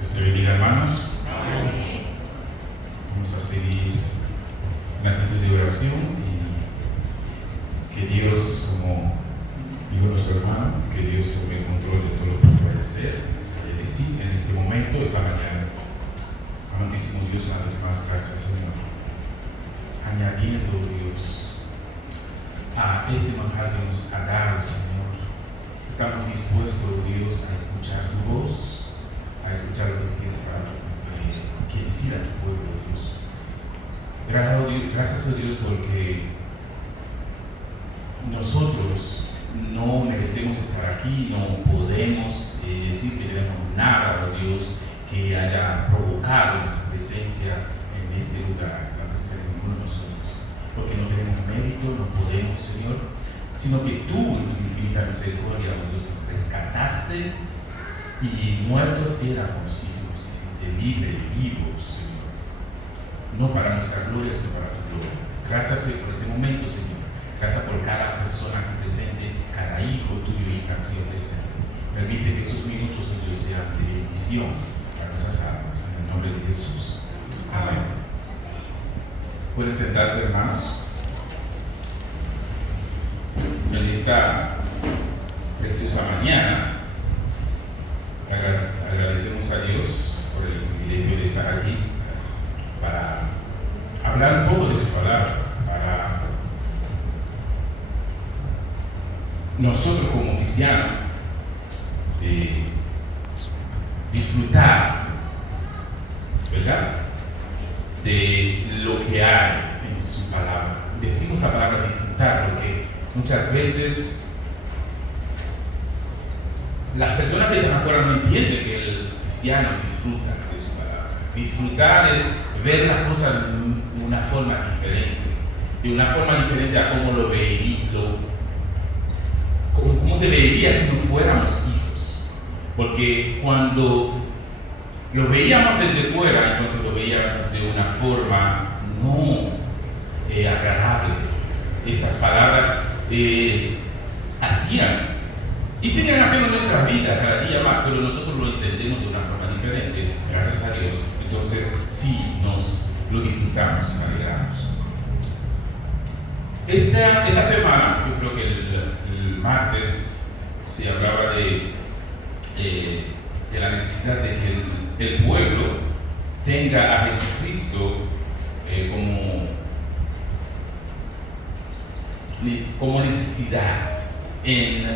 Dios te bendiga, hermanos. Amén. Vamos a seguir en actitud de oración y que Dios, como dijo nuestro hermano, que Dios tome el control de todo lo que se vaya a hacer en este momento, esta mañana. Amantísimo Dios, una vez más, gracias, Señor. Añadiendo, Dios, a este manjar que nos ha dado, Señor, estamos dispuestos, Dios, a escuchar tu voz, a escuchar lo que quieres para que decida tu pueblo, Dios. Gracias a Dios porque nosotros no merecemos estar aquí, no podemos decir que tenemos nada, oh Dios, que haya provocado nuestra presencia en este lugar, la presencia de ninguno de nosotros, porque no tenemos mérito, no podemos, Señor, sino que tú en tu infinita misericordia, oh Dios, nos rescataste y muertos éramos y nos hiciste libres, vivos, Señor, no para nuestra gloria, sino para tu gloria. Gracias por este momento, Señor. Gracias por cada persona aquí presente, cada hijo tuyo y hija tuya presente. Permite que esos minutos, oh Dios, sean de bendición para nuestras almas. En el nombre de Jesús. Amén. Pueden sentarse, hermanos. En esta preciosa mañana, agradecemos a Dios por el privilegio de estar aquí para hablar un poco de su palabra, para nosotros como cristianos disfrutar, ¿verdad?, de lo que hay en su palabra. Decimos la palabra disfrutar porque muchas veces las personas que están afuera no entienden que el cristiano disfruta de su palabra. Disfrutar es ver las cosas de una forma diferente a cómo cómo se vería si no fuéramos hijos. Porque cuando lo veíamos desde fuera, entonces lo veíamos de una forma no agradable. Estas palabras hacían y siguen haciendo nuestra vida cada día más, pero nosotros lo entendemos de una forma diferente, gracias a Dios. Entonces, sí, lo disfrutamos, nos alegramos. Esta semana, yo creo que el martes, se hablaba de la necesidad de que el pueblo tenga a Jesucristo como necesidad en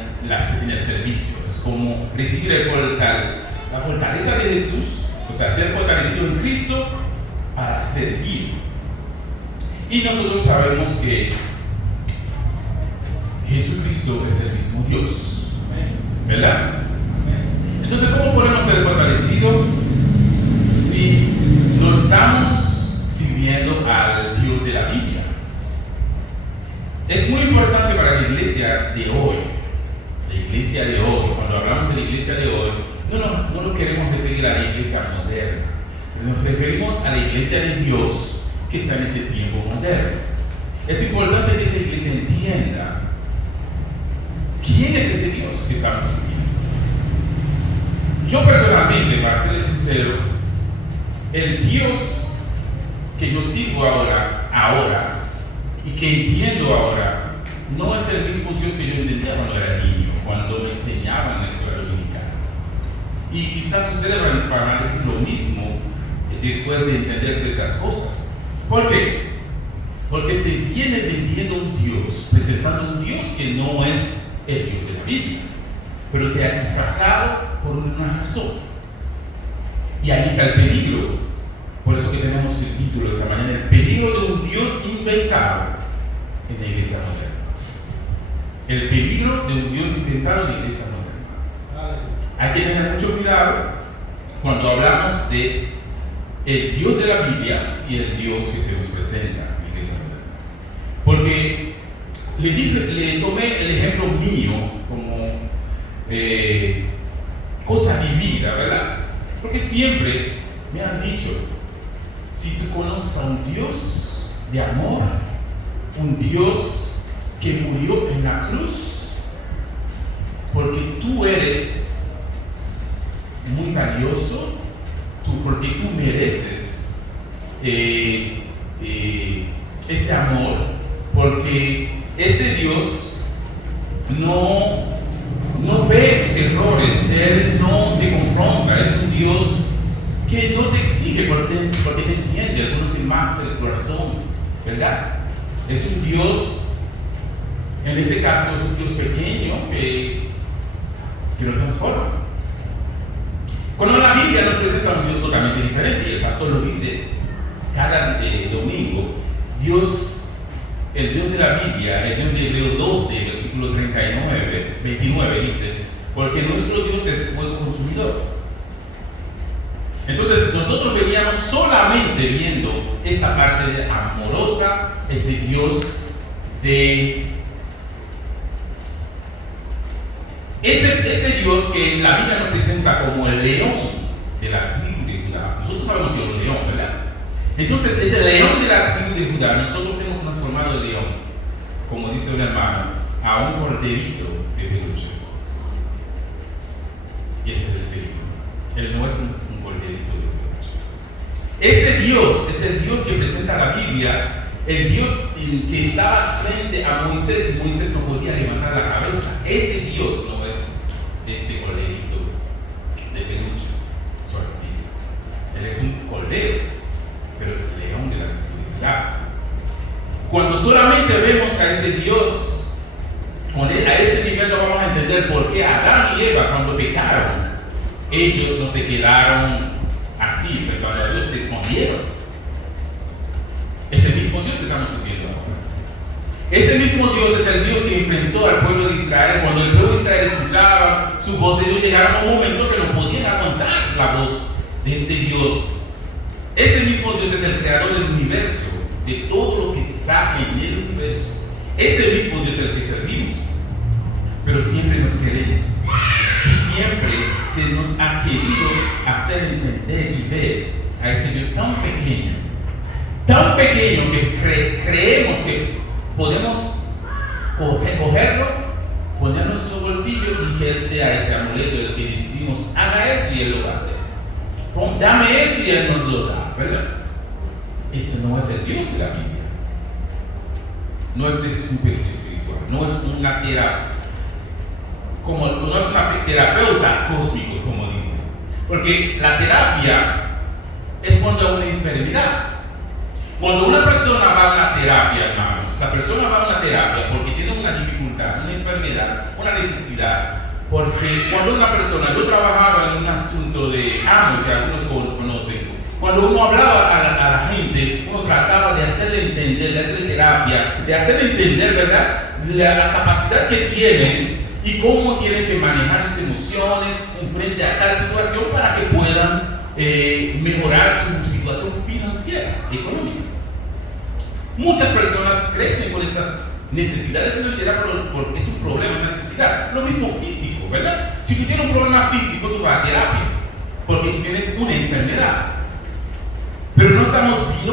el servicio. Es como recibir la fortaleza de Jesús, o sea, ser fortalecido en Cristo para servir. Y nosotros sabemos que Jesucristo es el mismo Dios, ¿verdad? Entonces, ¿cómo podemos ser fortalecidos si no estamos sirviendo al Dios de la Biblia? Es muy importante para la iglesia de hoy. Cuando hablamos de la iglesia de hoy, no nos queremos referir a la iglesia moderna, nos referimos a la iglesia de Dios que está en ese tiempo moderno. Es importante que esa iglesia entienda quién es ese Dios que estamos sirviendo. Yo personalmente, para serles sincero, el Dios que yo sirvo ahora y que entiendo ahora, no es el mismo Dios que yo entendía cuando era niño, cuando me enseñaban en la escuela dominical. Y quizás ustedes van a decir lo mismo después de entender ciertas cosas. ¿Por qué? Porque se viene vendiendo un Dios, presentando un Dios que no es el Dios de la Biblia, pero se ha disfrazado por una razón. Y ahí está el peligro. Por eso que tenemos el título de esta mañana: el peligro de un Dios inventado en la iglesia moderna. El peligro de un Dios inventado en la iglesia moderna. Hay que tener mucho cuidado cuando hablamos de el Dios de la Biblia y el Dios que se nos presenta en la iglesia moderna. Porque le tomé el ejemplo mío como cosa vivida, ¿verdad? Porque siempre me han dicho: si tú conoces a un Dios de amor, un Dios que murió en la cruz, porque tú eres muy valioso, porque tú mereces este amor, porque ese Dios no ve tus errores, Él no te confronta, es un Dios que no te exige porque te entiende, Él conoce más el corazón, ¿verdad? Es un Dios, en este caso es un Dios pequeño que lo transforma. Cuando la Biblia nos presenta un Dios totalmente diferente, y el pastor lo dice cada domingo, el Dios de la Biblia, el Dios de Hebreos 12, versículo 29 dice, porque nuestro Dios es fuego consumidor. Entonces nosotros veníamos solamente viendo esta parte de amorosa, ese Dios de... Ese Dios que la Biblia nos presenta como el león de la tribu de Judá. Nosotros sabemos que es un león, ¿verdad? Entonces, ese león de la tribu de Judá, nosotros hemos transformado el león, como dice un hermano, a un corderito de peluche. Y ese es el peligro. Él no es un corderito de peluche. Ese Dios es el Dios que presenta la Biblia, el Dios que estaba frente a Moisés, y Moisés no podía levantar la cabeza. Ese Dios no es este corderito de peluche. Él es un cordero, pero es el león de la tribu. Cuando solamente vemos a ese Dios, a ese nivel no vamos a entender por qué Adán y Eva, cuando pecaron, ellos no se quedaron así, pero cuando Dios se escondieron. Es el mismo Dios que estamos sufriendo ahora. Ese mismo Dios es el Dios que enfrentó al pueblo de Israel. Cuando el pueblo de Israel escuchaba su voz, ellos llegaron a un momento que no podían aguantar la voz de este Dios. Ese mismo Dios es el creador del universo, de todo lo que está en el universo. Ese mismo Dios es el que servimos. Pero siempre nos queremos. Y siempre se nos ha querido hacer entender y ver a ese Dios tan pequeño que creemos que podemos cogerlo, ponerlo en nuestro bolsillo y que Él sea ese amuleto del que decimos, haga eso y Él lo va a hacer. Dame eso y Él nos lo da, ¿verdad? Ese no es el Dios de la Biblia. No es un peluche espiritual, no es una terapia, no es una terapeuta cósmico, como dice. Porque la terapia es cuando hay una enfermedad. Cuando una persona va a una terapia, hermanos, la persona va a una terapia porque tiene una dificultad, una enfermedad, una necesidad. Porque cuando una persona, yo trabajaba en un asunto de AMO que algunos conocen, cuando uno hablaba a la gente, uno trataba de hacerle entender, de hacerle terapia, de hacerle entender, ¿verdad?, la capacidad que tienen y cómo tienen que manejar sus emociones en frente a tal situación para que puedan mejorar su situación financiera, económica. Muchas personas crecen con esas necesidades financieras porque es un problema, una necesidad. Lo mismo físico, ¿verdad? Si tú tienes un problema físico, tú vas a terapia porque tú tienes una enfermedad. Pero no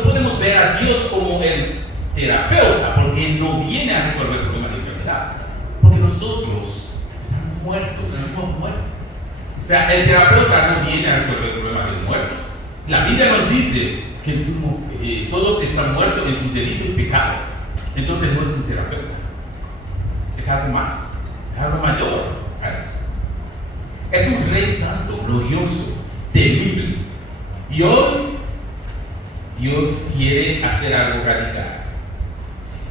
podemos ver a Dios como el terapeuta porque Él no viene a resolver el problema de enfermedad. Porque nosotros estamos muertos. O sea, el terapeuta no viene a resolver el problema del muerto. La Biblia nos dice que todos están muertos en su delito y pecado. Entonces no es un terapeuta. Es algo más, es algo mayor a eso. Es un rey santo, glorioso, temible. Y hoy Dios quiere hacer algo radical.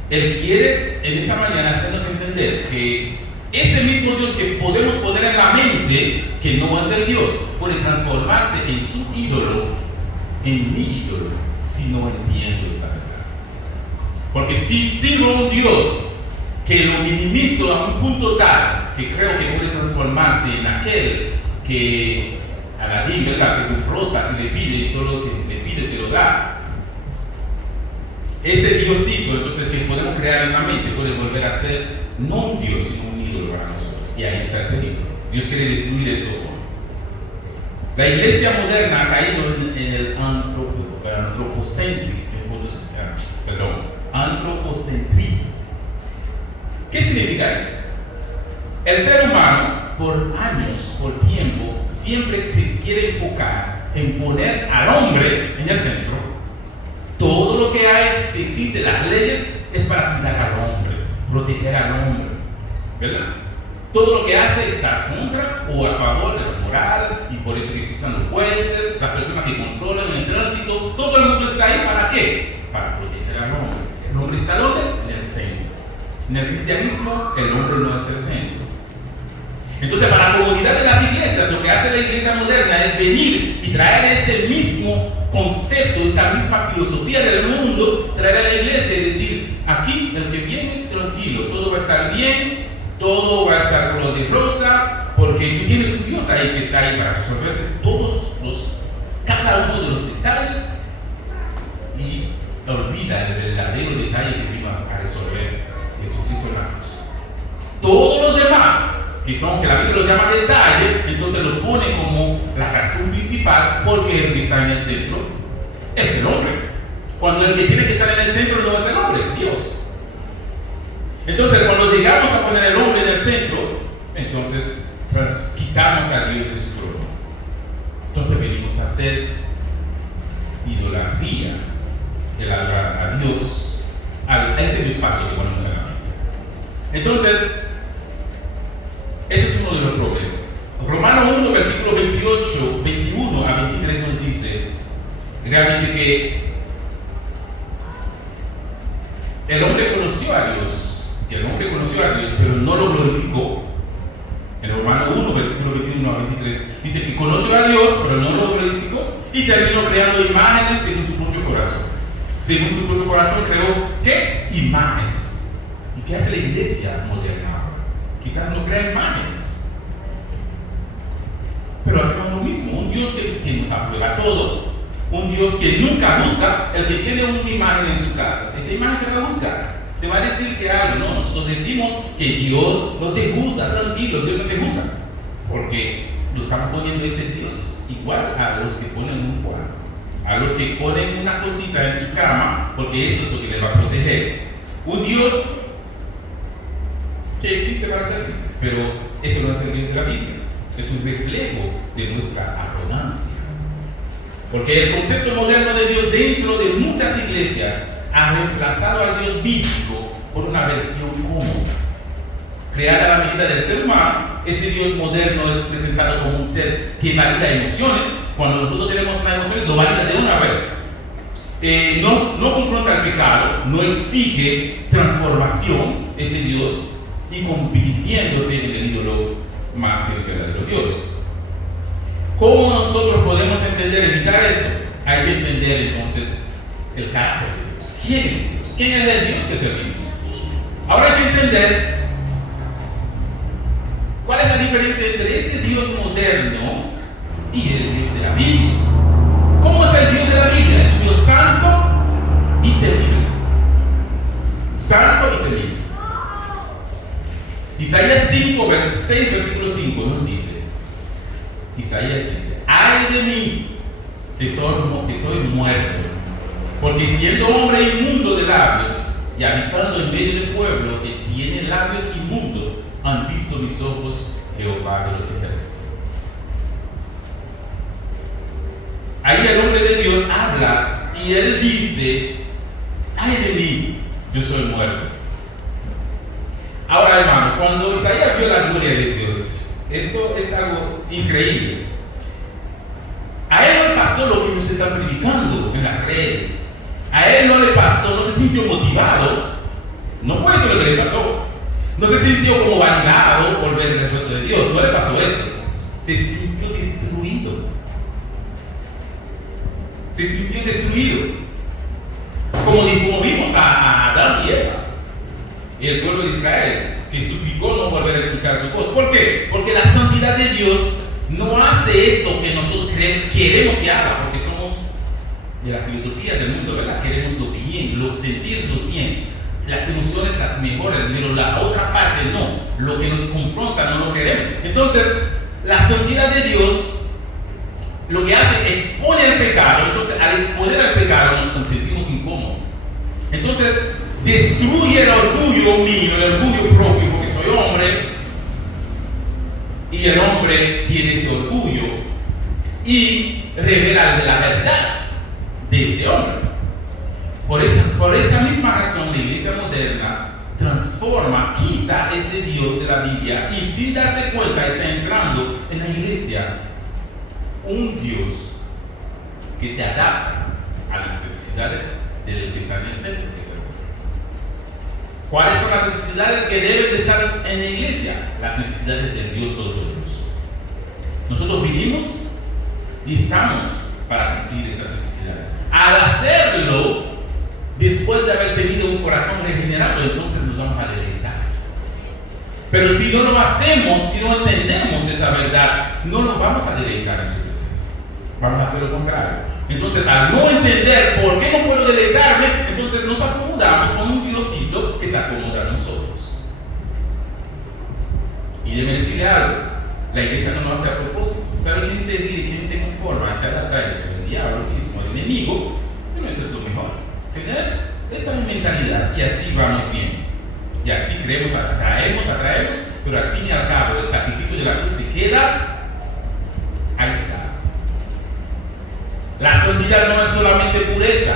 Él quiere en esta mañana hacernos entender que ese mismo Dios que podemos poner en la mente, que no es el Dios, puede transformarse en su ídolo, en mi ídolo, si no entiendo esa verdad. Porque si sirvo a un Dios que lo minimizo a un punto tal que creo que puede transformarse en aquel que Aladín, ¿verdad?, que tú frotas y le pide y todo lo que le pide te lo da. Ese Diosito, entonces, que podemos crear en la mente, puede volver a ser no un Dios, sino un ídolo para nosotros. Y ahí está el peligro. Dios quiere destruir eso. La iglesia moderna ha caído en el antropocentrismo. ¿Qué significa eso? El ser humano, por años, por tiempo, siempre quiere enfocar en en poner al hombre en el centro. Todo lo que hay, existe, las leyes, es para cuidar al hombre, proteger al hombre, ¿verdad? Todo lo que hace está contra o a favor de la moral, y por eso existen los jueces, las personas que controlan el tránsito. Todo el mundo está ahí ¿para qué? Para proteger al hombre. El hombre está ¿dónde? En el centro. En el cristianismo, el hombre no es el centro. Entonces, para la comunidad de las iglesias, lo que hace la iglesia moderna es venir y traer ese mismo concepto, esa misma filosofía del mundo, traer a la iglesia y decir: aquí el que viene tranquilo, todo va a estar bien, todo va a estar color de rosa, porque tú tienes un Dios ahí que está ahí para resolver cada uno de los detalles, y olvida el verdadero detalle que vino a resolver Jesucristo en la cruz. Todos los demás, que la Biblia los llama detalle, entonces lo pone como la razón principal, porque el que está en el centro es el hombre. Cuando el que tiene que estar en el centro no es el hombre, es Dios. Entonces, cuando llegamos a poner el hombre en el centro, entonces pues, quitamos a Dios de su trono. Entonces venimos a hacer idolatría, el adorar a Dios, a ese Dios falso que ponemos en la mente. Entonces, ese es uno de los problemas. Romanos 1, versículo 21 a 23 nos dice realmente que el hombre conoció a Dios, pero no lo glorificó. En Romanos 1, versículo 21 a 23 dice que conoció a Dios, pero no lo glorificó, y terminó creando imágenes según su propio corazón. Según su propio corazón creó, ¿qué? Imágenes. ¿Y qué hace la iglesia moderna? Quizás no crea imágenes, pero hacemos lo mismo. Un Dios que nos aprueba todo, un Dios que nunca busca. El que tiene una imagen en su casa, esa imagen te va a buscar, te va a decir que algo. No, nosotros decimos que Dios no te gusta, tranquilo, Dios no te gusta, porque lo estamos poniendo ese Dios igual a los que ponen un cuadro, a los que ponen una cosita en su cama, porque eso es lo que les va a proteger. Un Dios que existe para servirles, pero eso no es el Dios de la Biblia, es un reflejo de nuestra arrogancia. Porque el concepto moderno de Dios dentro de muchas iglesias ha reemplazado al Dios bíblico por una versión cómoda, creada a la medida del ser humano. Ese Dios moderno es presentado como un ser que valida emociones. Cuando nosotros tenemos una emoción, lo valida de una vez. No confronta el pecado, no exige transformación, ese Dios, y convirtiéndose en el ídolo más que el verdadero Dios. ¿Cómo nosotros podemos evitar esto? Hay que entender entonces el carácter de Dios. ¿Quién es Dios? ¿Quién es el Dios que servimos? Ahora hay que entender cuál es la diferencia entre ese Dios moderno y el Dios de la Biblia. ¿Cómo es el Dios de la Biblia? Es un Dios santo y temible. Santo y temible. Isaías 6, versículo 5 nos dice, Isaías dice: ay de mí, que soy muerto, porque siendo hombre inmundo de labios y habitando en medio del pueblo que tiene labios inmundos, han visto mis ojos Jehová de los ejércitos. Ahí el hombre de Dios habla y él dice: ay de mí, yo soy muerto. Ahora, hermano, cuando Isaías vio la gloria de Dios, esto es algo increíble. A él no le pasó lo que nos están predicando en las redes. A él no le pasó, no se sintió motivado. No fue eso lo que le pasó. No se sintió como validado por ver el rostro de Dios. No le pasó eso. Se sintió destruido. Se sintió destruido. Como vimos a Adán y Eva, y el pueblo de Israel, que suplicó no volver a escuchar su voz. ¿Por qué? Porque la santidad de Dios no hace esto que nosotros queremos que haga, porque somos de la filosofía del mundo, ¿verdad? Queremos lo bien, sentirnos bien, las emociones las mejores, pero la otra parte no, lo que nos confronta no lo queremos. Entonces, la santidad de Dios lo que hace es exponer el pecado. Entonces, al exponer el pecado nos sentimos incómodos. Entonces, destruye el orgullo mío, el orgullo propio, porque soy hombre, y el hombre tiene ese orgullo, y revelar la verdad de este hombre. Por esa misma razón, la iglesia moderna transforma, quita ese Dios de la Biblia y sin darse cuenta está entrando en la iglesia un Dios que se adapta a las necesidades del que está en el centro, que es el hombre. ¿Cuáles son las necesidades que deben de estar en la iglesia? Las necesidades del Dios Todopoderoso. Nosotros vinimos y estamos para cumplir esas necesidades. Al hacerlo, después de haber tenido un corazón regenerado, entonces nos vamos a deleitar. Pero si no lo hacemos, si no entendemos esa verdad, no nos vamos a deleitar en su presencia. Vamos a hacer lo contrario. Entonces, al no entender por qué no puedo deleitarme, entonces nos acomodamos con un Diosito que se acomoda a nosotros. Y déjeme decirle algo, la iglesia no lo hace a propósito. ¿Sabe quién se ríe, quién se conforma, se adapta a eso? El diablo mismo, el enemigo. Pero eso es lo mejor. Tener esta mentalidad y así vamos bien. Y así creemos, atraemos, pero al fin y al cabo el sacrificio de la cruz se queda, ahí está. La santidad no es solamente pureza,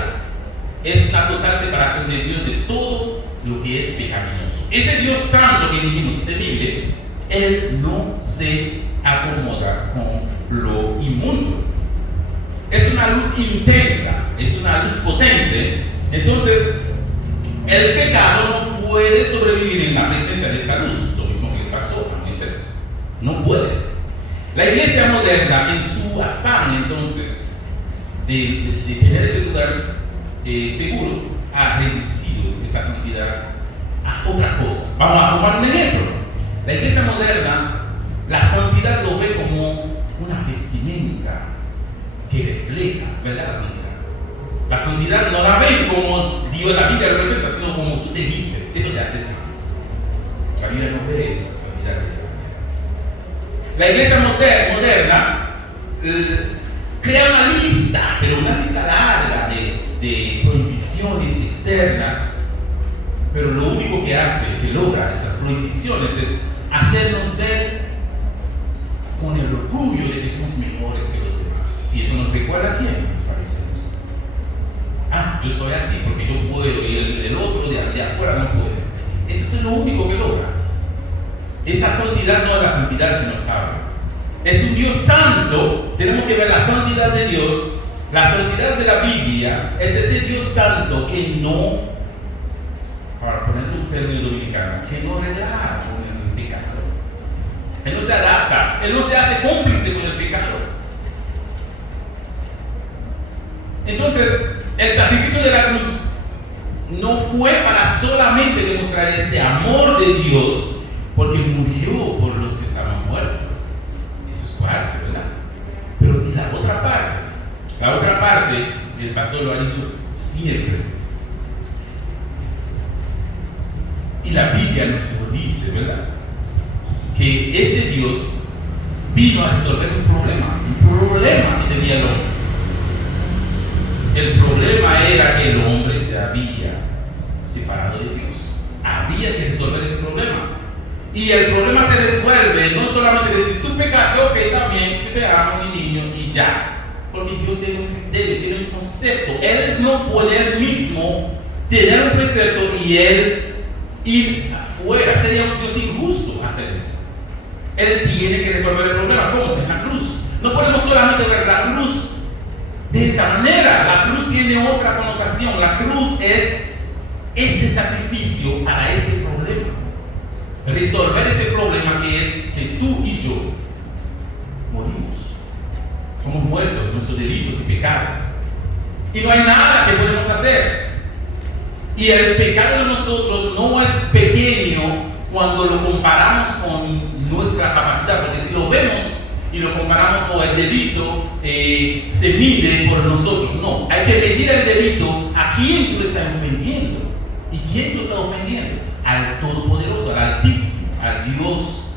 es una total separación de Dios de todo lo que es pecaminoso. Ese Dios santo que vivimos, temible, Él no se acomoda con lo inmundo. Es una luz intensa, es una luz potente. Entonces, el pecado no puede sobrevivir en la presencia de esa luz, lo mismo que le pasó a Moisés. No puede. La iglesia moderna, en su afán entonces de tener ese lugar seguro, ha reducido esa santidad a otra cosa. Vamos a tomar un ejemplo. La iglesia moderna, la santidad lo ve como una vestimenta que refleja, ¿verdad? La santidad. La santidad no la ven como Dios, la Biblia lo presenta, sino como tú te vistes. Eso te hace santo. La Biblia no ve esa santidad de esa manera. La iglesia moderna crea una lista, pero una lista larga de prohibiciones externas, pero lo único que hace, que logra esas prohibiciones es hacernos ver con el orgullo de que somos mejores que los demás. Y eso nos recuerda a quién, los fariseos. Yo soy así porque yo puedo y el otro de afuera no puede. Eso es lo único que logra. Esa santidad no es la santidad que nos habla. Es un Dios santo. Tenemos que ver la santidad de Dios. La santidad de la Biblia es ese Dios santo que no, para ponerle un término dominicano, que no relaja con el pecado. Él no se adapta, Él no se hace cómplice con el pecado. Entonces, el sacrificio de la cruz no fue para solamente demostrar ese amor de Dios, porque murió por los que estaban muertos. Eso es parte, ¿verdad? Pero y la otra parte, el pastor lo ha dicho siempre, y la Biblia nos lo dice, ¿verdad? Que ese Dios vino a resolver un problema que tenía el hombre. El problema era que el hombre se había separado de Dios. Había que resolver ese problema. Y el problema se resuelve no solamente decir, tú pecaste, ok, está bien, yo te amo, mi niño, y ya. Porque Dios tiene un criterio, tiene un concepto. Él no puede él mismo tener un precepto y él ir afuera. Sería un Dios injusto hacer eso. Él tiene que resolver el problema. ¿Cómo? En la cruz. No podemos solamente ver la cruz de esa manera. La cruz tiene otra connotación. La cruz es este sacrificio para este problema. Resolver ese problema que es que tú y yo morimos. Somos muertos de nuestros delitos y pecados. Y no hay nada que podemos hacer. Y el pecado de nosotros no es pequeño cuando lo comparamos con nuestra capacidad, porque si lo vemos y lo comparamos con el delito, se mide por nosotros. No, hay que medir el delito a quién tú estás ofendiendo. ¿Y quién tú estás ofendiendo? Al Todopoderoso, al Altísimo, al Dios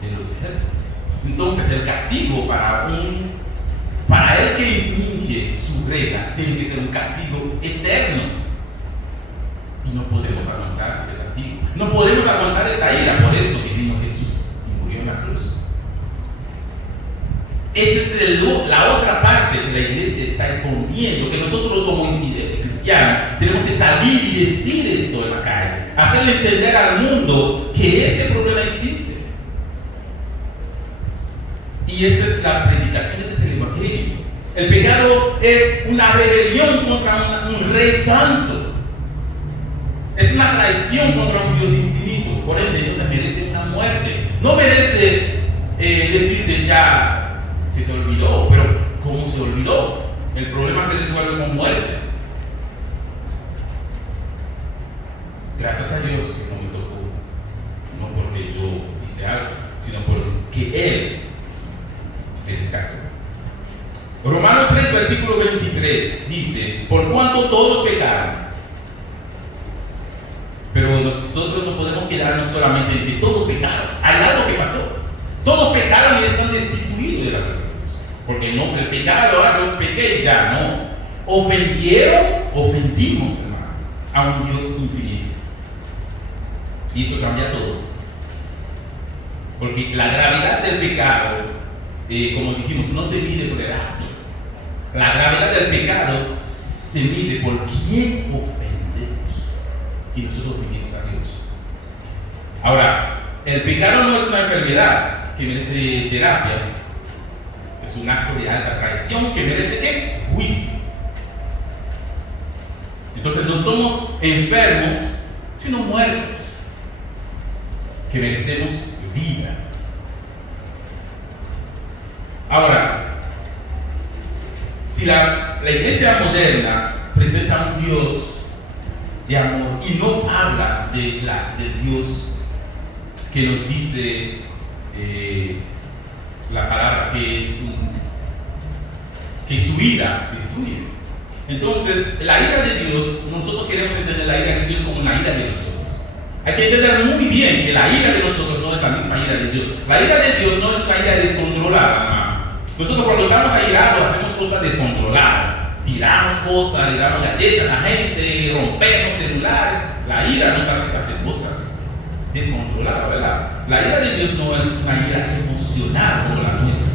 de los ejércitos. Entonces el castigo para el que infringe su regla tiene que ser un castigo eterno. Y no podemos aguantar ese castigo. No podemos aguantar esta ira. Por esto que vino Jesús y murió en la cruz. Esa es la otra parte que la iglesia está escondiendo, que nosotros como cristianos tenemos que salir y decir esto en la calle, hacerle entender al mundo que este problema existe. Y esa es la predicación, ese es el evangelio. El pecado es una rebelión contra un rey santo. Es una traición contra un Dios infinito. Por ende, no se merece una muerte. No merece decirte ya, se te olvidó. Pero, ¿cómo se olvidó? El problema se resuelve con muerte. Gracias a Dios que no me tocó. No porque yo hice algo, sino porque Él me rescató. Romanos 3, versículo 23 dice: por cuanto todos pecaron. Pero nosotros no podemos quedarnos solamente en que todos pecaron. Hay algo que pasó. Todos pecaron y están destituidos de la gloria de Dios. Porque no, el pecado, yo pequé ya, no. Ofendimos, hermano, a un Dios infinito. Y eso cambia todo. Porque la gravedad del pecado, como dijimos, no se mide por el acto. La gravedad del pecado se mide por quién ofendemos. Y nosotros ofendimos a Dios. Ahora, el pecado no es una enfermedad que merece terapia. Es un acto de alta traición que merece ¿qué? Juicio. Entonces no somos enfermos, sino muertos, que merecemos vida. Aquí si la iglesia moderna presenta un Dios de amor y no habla del Dios que nos dice la palabra que su ira destruye. Entonces, la ira de Dios, nosotros queremos entender la ira de Dios como una ira de nosotros. Hay que entender muy bien que la ira de nosotros no es la misma ira de Dios. La ira de Dios no es una ira descontrolada, hermano. Nosotros cuando estamos airados hacemos cosas descontroladas. Tiramos cosas, le damos galletas a la gente, rompemos celulares. La ira nos hace hacer cosas descontroladas, ¿verdad? La ira de Dios no es una ira emocional como la nuestra.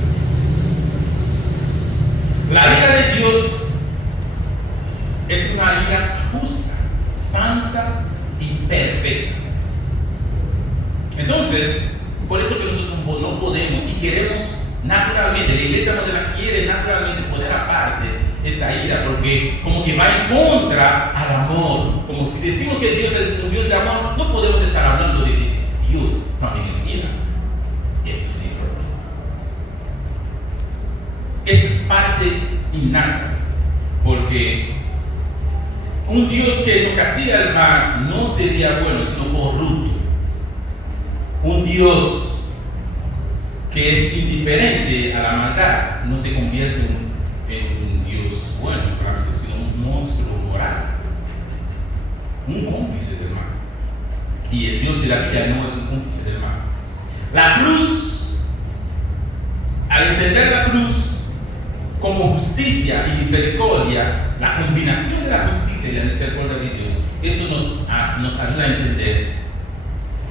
La ira de Dios es una ira justa, santa y perfecta. Entonces, por eso que nosotros no podemos y queremos naturalmente, la iglesia moderna quiere naturalmente poner aparte esta ira, porque como que va en contra al amor. Como si decimos que Dios es un Dios de amor, no podemos estar hablando de que Dios también es ira. Es un error. Esa es parte innata, porque un Dios que no castiga al mal no sería bueno, sino corrupto. Un Dios que es indiferente a la maldad no se convierte en un Dios bueno, sino un monstruo moral, un cómplice del mal. Y el Dios de la vida no es un cómplice del mal. La cruz, al entender la cruz como justicia y misericordia, la combinación de la justicia y la misericordia de Dios, eso nos ayuda a entender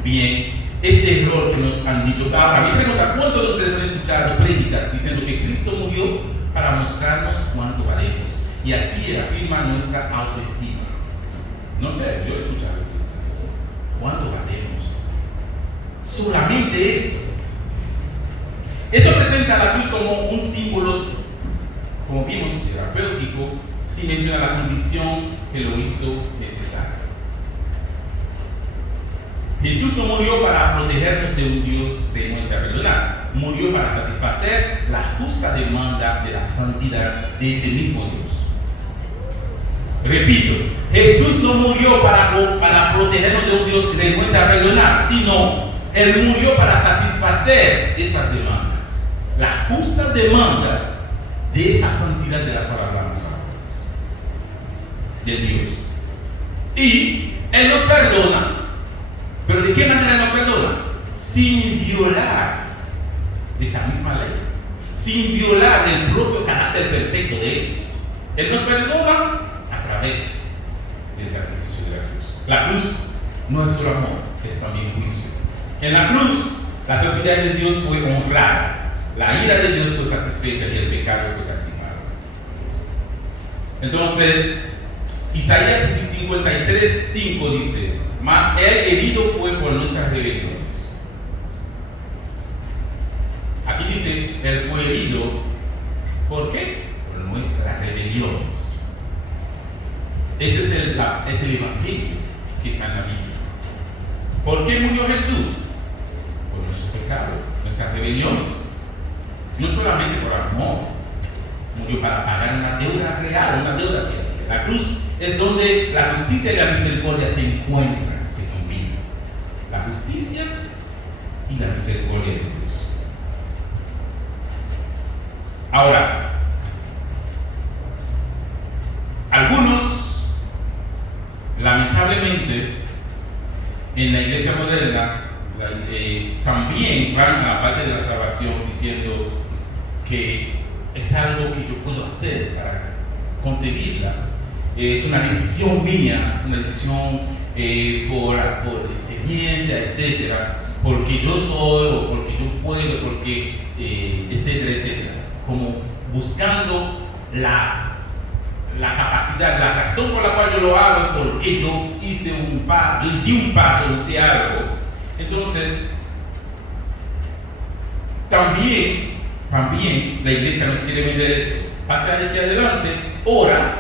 bien este error que nos han dicho. A mí me pregunta, ¿cuántos de ustedes han escuchado prédicas diciendo que Cristo murió para mostrarnos cuánto valemos? Y así afirma nuestra autoestima. No sé, yo he escuchado prédicas. ¿Cuánto valemos? Solamente esto. Esto presenta a la cruz como un símbolo, como vimos, terapéutico, sin mencionar la condición que lo hizo necesario. Jesús no murió para protegernos de un Dios renuente a perdonar. Murió para satisfacer la justa demanda de la santidad de ese mismo Dios. Repito, Jesús no murió para protegernos de un Dios renuente a perdonar, sino Él murió para satisfacer esas demandas, las justas demandas de esa santidad de la cual hablamos ahora, de Dios. Y Él nos perdona. ¿Pero de qué manera nos perdona? Sin violar esa misma ley, sin violar el propio carácter perfecto de Él. Él nos perdona a través del sacrificio de la cruz. La cruz no es solo amor, es también juicio. En la cruz, la santidad de Dios fue honrada. la ira de Dios fue satisfecha y el pecado fue castigado. Entonces, Isaías 53:5 dice: mas él herido fue por nuestras rebeliones. Aquí dice, él fue herido, ¿por qué? Por nuestras rebeliones. Ese es el evangelio que está en la Biblia. ¿Por qué murió Jesús? Por nuestro pecado, nuestras rebeliones. No solamente por amor, murió para pagar una deuda real, una deuda que la cruz es donde la justicia y la misericordia se encuentran, se combinan. La justicia y la misericordia de Dios. Ahora, algunos, lamentablemente, en la iglesia moderna, también van a la parte de la salvación diciendo que es algo que yo puedo hacer para conseguirla. Es una decisión mía, una decisión por experiencia, etcétera, porque yo soy o porque yo puedo, porque etcétera, etcétera. Como buscando la capacidad, la razón por la cual yo lo hago es porque yo hice di un paso, hice algo. Entonces, también la iglesia nos quiere vender eso. Pasa de aquí adelante, ora,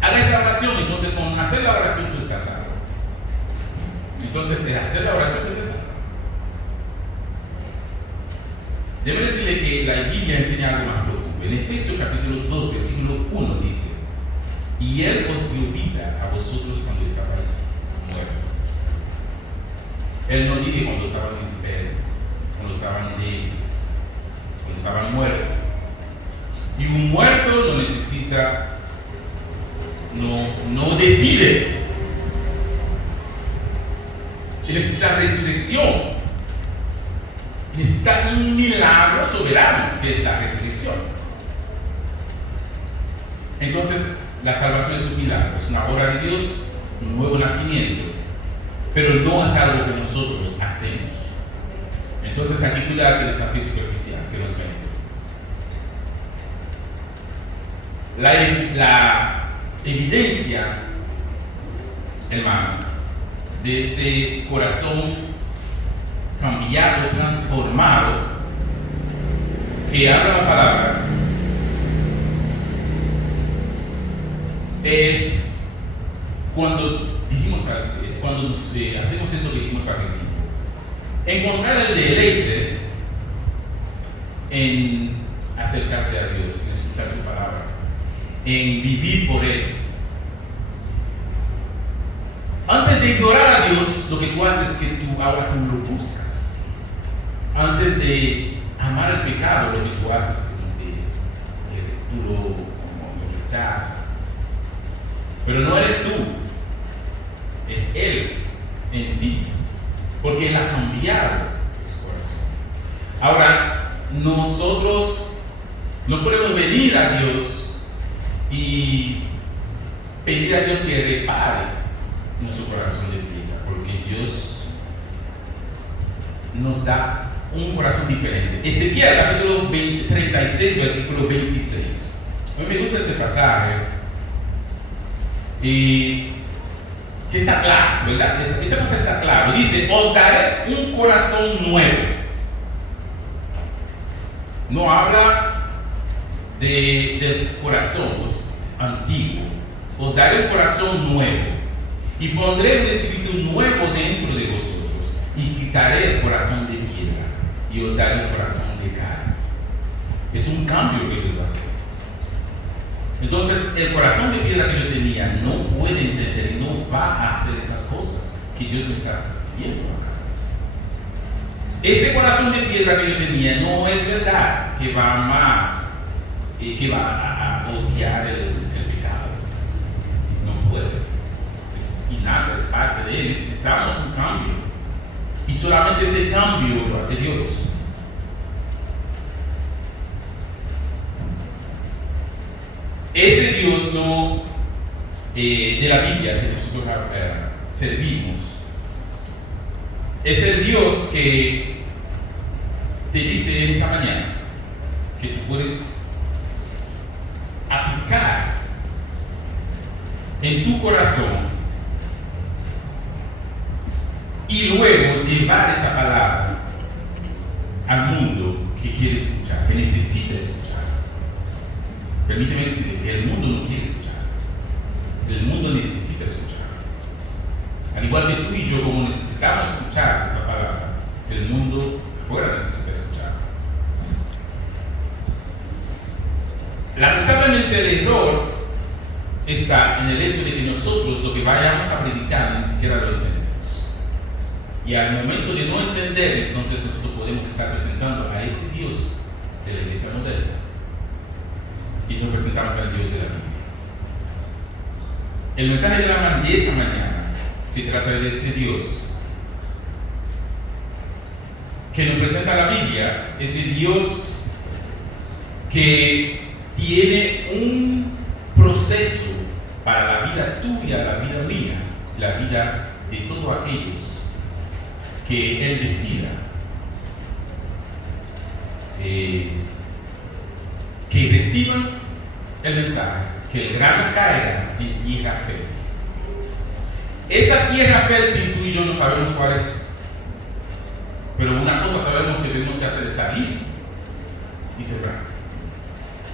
haga esa oración. Entonces, con hacer la oración tú estás salvo. Entonces, de hacer la oración tú estás salvo. Debo decirle que la Biblia enseña algo más profundo. En Efesios capítulo 2, versículo 1 dice: y Él os dio vida a vosotros cuando estabais muertos. Él no dice cuando estaban enfermos, cuando estaban débiles, cuando estaban muertos. Y un muerto no necesita, no decide. Él necesita resurrección. Necesita un milagro soberano que es la resurrección. Entonces, la salvación es un milagro, es una obra de Dios, un nuevo nacimiento, pero no es algo que nosotros hacemos. Entonces, aquí cuidarse de esta fe superficial que nos vende. La evidencia, hermano, de este corazón cambiado, transformado, que habla la palabra, es cuando hacemos eso que dijimos al principio. Encontrar el deleite en acercarse a Dios, en escuchar su palabra, en vivir por Él. Antes de ignorar a Dios, lo que tú haces es que ahora tú lo buscas. Antes de amar el pecado, lo que tú haces es que tú lo rechazas. Pero no eres tú, es Él en ti, porque Él ha cambiado tu corazón. Ahora, nosotros no podemos venir a Dios y pedir a Dios que repare nuestro corazón de piedra, porque Dios nos da un corazón diferente. Ezequiel capítulo 36, versículo 26. A mí me gusta ese pasaje y que está claro, ¿verdad? Esa cosa está claro. Dice: os daré un corazón nuevo. No habla del corazón antiguo. Os daré un corazón nuevo y pondré un espíritu nuevo dentro de vosotros y quitaré el corazón de piedra y os daré un corazón de carne. Es un cambio que Dios va a hacer. Entonces, el corazón de piedra que yo tenía no puede entender, no va a hacer esas cosas que Dios me está viendo acá. Este corazón de piedra que yo tenía no es verdad que va a amar, que va a odiar el pecado. No puede. Es innato, es parte de él. Necesitamos un cambio. Y solamente ese cambio lo hace Dios. Ese Dios no de la Biblia que nosotros servimos es el Dios que te dice en esta mañana que tú puedes aplicar en tu corazón y luego llevar esa palabra al mundo que quiere escuchar, que necesita escuchar. Permíteme decir que el mundo no quiere escuchar. El mundo necesita escuchar. Al igual que tú y yo, como necesitamos escuchar esa palabra, el mundo afuera necesita escuchar. Lamentablemente el error está en el hecho de que nosotros lo que vayamos a predicar ni siquiera lo entendemos. Y al momento de no entender, entonces nosotros podemos estar presentando a ese Dios de la iglesia moderna y no presentamos al Dios de la Biblia. El mensaje de esta mañana se trata de ese Dios que nos presenta la Biblia, ese Dios que tiene un proceso para la vida tuya, la vida mía, la vida de todos aquellos que Él decida que reciban el mensaje, que el grano caiga en tierra fértil. Esa tierra fértil tú y yo no sabemos cuál es, pero una cosa sabemos que tenemos que hacer es salir y sembrar.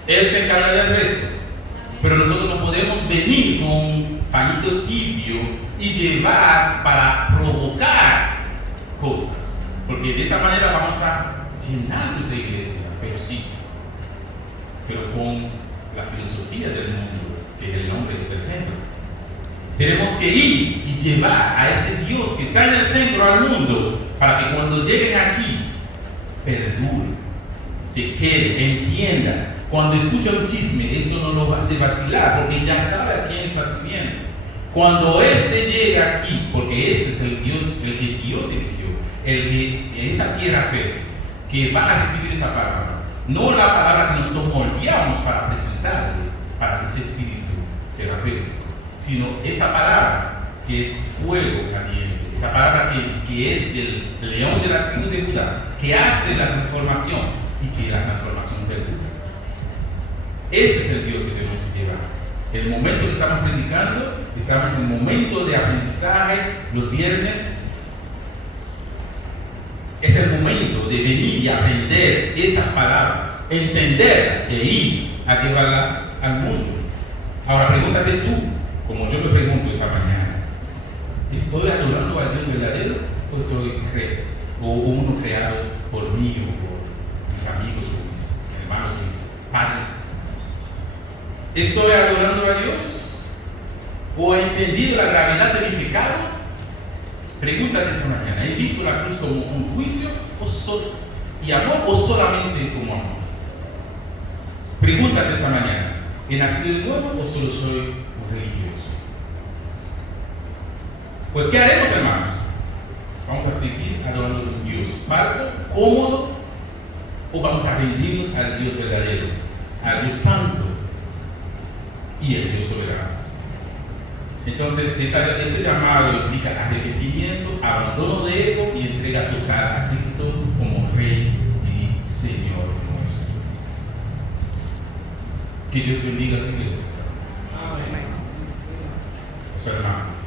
Él se encarga del resto, pero nosotros no podemos venir con un pañito tibio y llevar para provocar cosas, porque de esa manera vamos a llenar esa iglesia, pero con la filosofía del mundo, que el hombre es el centro. Tenemos que ir y llevar a ese Dios que está en el centro al mundo, para que cuando lleguen aquí, perduren, se queden, entiendan. Cuando escuchan un chisme, eso no lo hace vacilar, porque ya sabe a quién está sirviendo. Cuando este llegue aquí, porque ese es el Dios, el que Dios eligió, el que esa tierra fértil, que va a recibir esa palabra, no la palabra que nosotros moldeamos para presentarle, para ese espíritu terapéutico, sino esta palabra que es fuego caliente, esta palabra que es del león de la tribu de Judá, que hace la transformación y que la transformación perdura. Ese es el Dios que tenemos que llevar. El momento que estamos predicando, estamos en un momento de aprendizaje los viernes. Es el momento de venir y aprender esas palabras, entenderlas e ir a llevarlas al mundo. Ahora pregúntate tú, como yo me pregunto esta mañana, ¿estoy adorando al Dios verdadero o uno creado por mí o por mis amigos o mis hermanos, mis padres? ¿Estoy adorando a Dios o he entendido la gravedad de mi pecado? Pregúntate esta mañana, ¿he visto la cruz como un juicio y amor o solamente como amor? Pregúntate esta mañana, ¿he nacido de nuevo o solo soy un religioso? Pues ¿qué haremos, hermanos? ¿Vamos a seguir adorando a un Dios falso, cómodo, o vamos a rendirnos al Dios verdadero, al Dios santo y el Dios soberano? Entonces, ese llamado implica arrepentimiento, abandono de ego y entrega total a Cristo como Rey y Señor nuestro. Que Dios bendiga a su iglesia. Amén. Hermano.